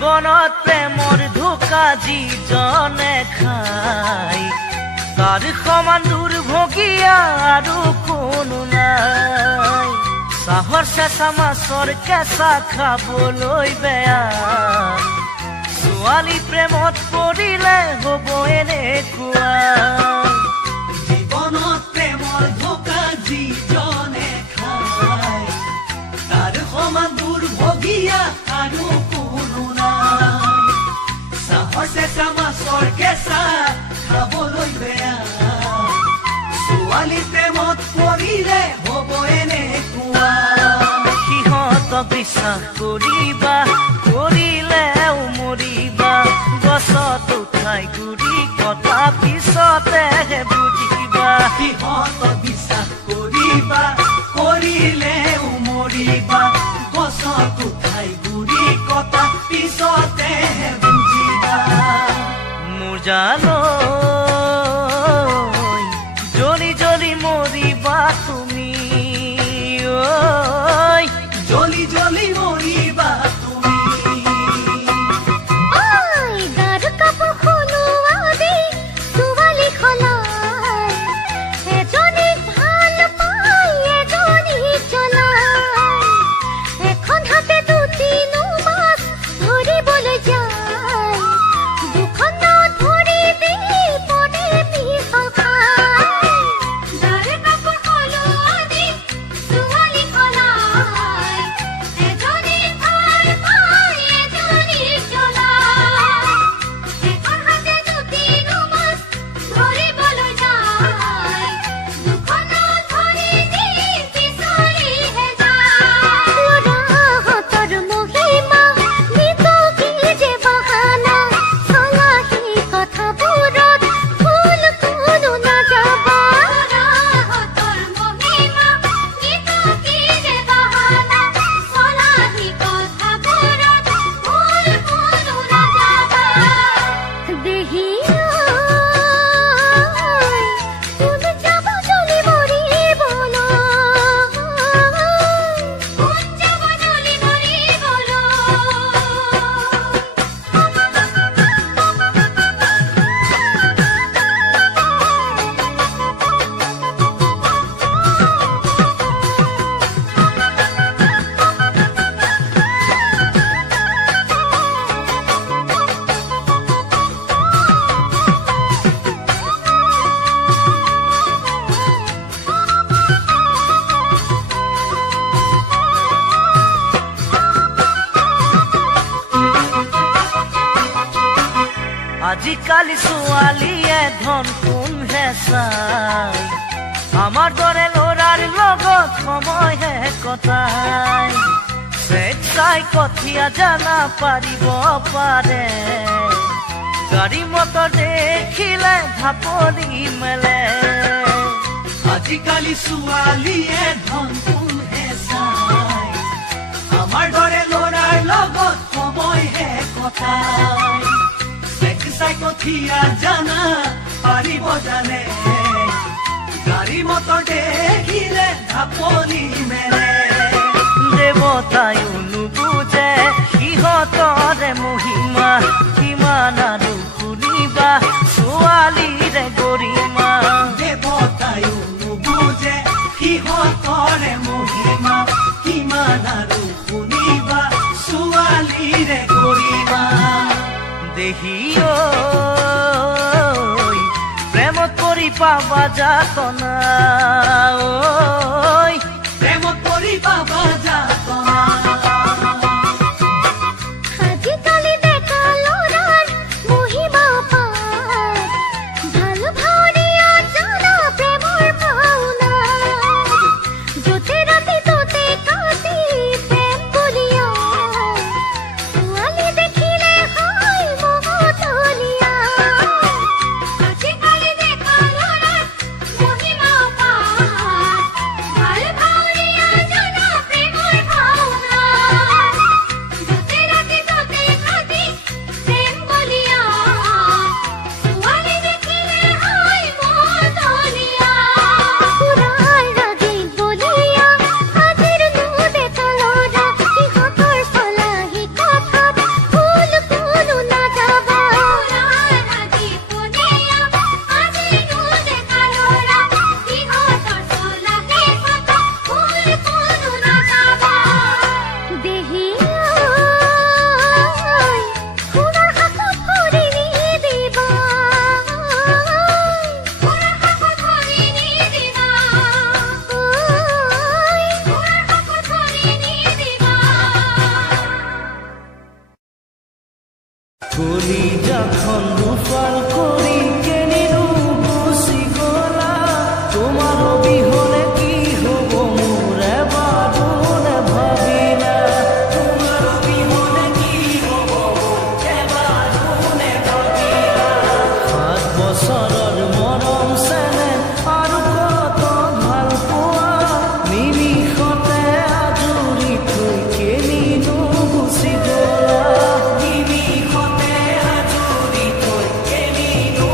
জীৱনত প্ৰেমৰ ধোকা যিজনে খাই তাৰ সমান দুৰ্ভগীয়া আৰু কোনো নাই। চাহৰ চেঁচা মাছৰ কেঁচা খাবলৈ বেয়া, ছোৱালী প্ৰেমত পৰিলে হ'ব এনেকুৱা। জীৱনত প্ৰেমৰ ধোকা যিজনে খাই তাৰ সমান দুৰ্ভগীয়া আৰু কোনো নাই। চাহৰ চেঁচা মাছৰ কেঁচা খাবলৈ বেয়া, ছোৱালী প্ৰেমত পৰিলে হ'ব এনেকুৱা। সিহঁতক বিশ্বাস কৰিবা, কৰিলেও মৰিবা, গছত উঠাই গুৰি কটা পিছতেহে বুজিবা। সিহঁতক বিশ্বাস কৰিবা, কৰিলেও মৰিবা, গছত উঠাই গুৰি কটা পিছতেহে বুজিবা। মোৰ জালৈ জ্বলি জ্বলি মৰিবা তুমি, ঐ জ্বলি জ্বলি মৰিবা তুমি। আজিকালি ছোৱালীয়ে ধন কোনহে চাই, আমাৰ দৰে ল'ৰাৰ লগত সময়হে কটাই। চেক চাই কঠীয়া জানা পাৰিব পাৰে, গাড়ী মটৰ দেখিলে ঢাপলি মেলে। আজিকালি ছোৱালীয়ে ধন কোনহে চাই, আমাৰ দৰে ল'ৰাৰ লগত সময়হে কটাই। চাই কঠীয়া জানা পাৰিব জানে, গাড়ী মটৰ দেখিলে ঢাপলি মেলে। দেৱতায়ো নুবুজে সিহঁতৰে মহিমা, কিমান আৰু শুনিবা ছোৱালীৰে গৰিমা। দেৱতায়ো নুবুজে সিহঁতৰে মহিমা, কিমান আৰু শুনিবা ছোৱালীৰে গৰিমা। দেহি প্ৰেমত পৰি পাবা যাতনা, প্ৰেমত পৰি পাবা যাতনা। Bye. কলিজাখন দুফাল কৰি কেনিনো গুচি গলা তোমাৰ অবিহনে কি হ'ব মোৰ এবাৰো নেভাবিলা তোমাৰ অবিহনে কি হ'ব মোৰ এবাৰো নেভাবিলা 7 বছৰৰ মৰম চেনেহ আৰু কত ভাল পোৱা নিমিষতে আজৰি থৈ কেনিনো গুচি গলা নিমিষতে আজৰি থৈ কেনিনো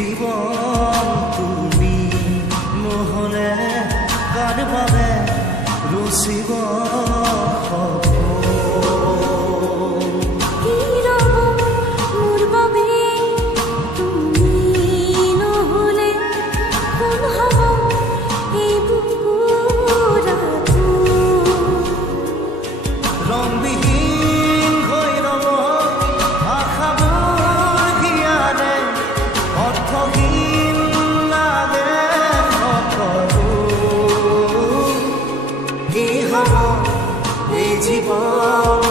জীৱন তুমি নহ'লে কাৰ বাবে ৰচিব ৰংবিহীন হৈ ৰ'ব আশাবোৰ হিয়াৰে অৰ্থহীন লাগে সকলো কি হ'ব এই জীৱন